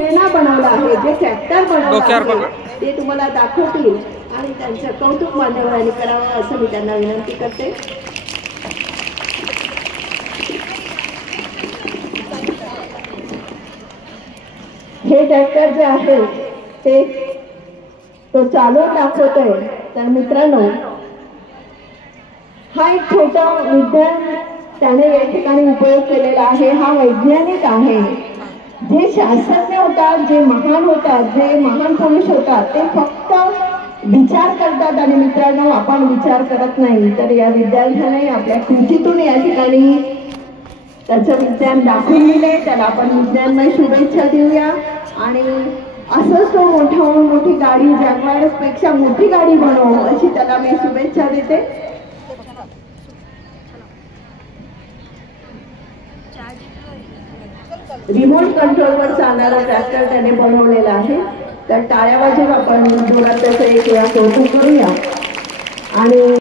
खेळणा बनवला आहे, जे ट्रॅक्टर बनवलं आहे ते तुम्हाला दाखवतील आणि त्यांचं कौतुक मान्यवरांनी करावं असं मी त्यांना विनंती करते. हे ट्रॅक्टर जे आहे ते तो चालवून दाखवतोय. तर मित्रांनो, हा एक छोटा विज्ञान त्याने या ठिकाणी उपयोग केलेला आहे. हा वैज्ञानिक आहे. जे शास्त्रज्ञ होतात, जे महान होतात, जे महान पुरुष होतात, ते फक्त विचार करतात आणि मित्रांनो आपण विचार करत नाही. तर या विद्यार्थ्याने आपल्या कृतीतून या ठिकाणी त्याचं विज्ञान दाखवून दिले. त्याला आपण विज्ञानमय शुभेच्छा देऊया. आणि असंच तो मोठी गाडी, जॅग्वार्स पेक्षा मोठी गाडी बनव अशी त्याला मी शुभेच्छा देते. रिमोट कंट्रोलवर चालणारा ट्रॅक्टर त्याने बनवलेला आहे. तर टाळ्या वाजवून आपण जोरात त्याचं एक वेळा कौतुक करूया. आणि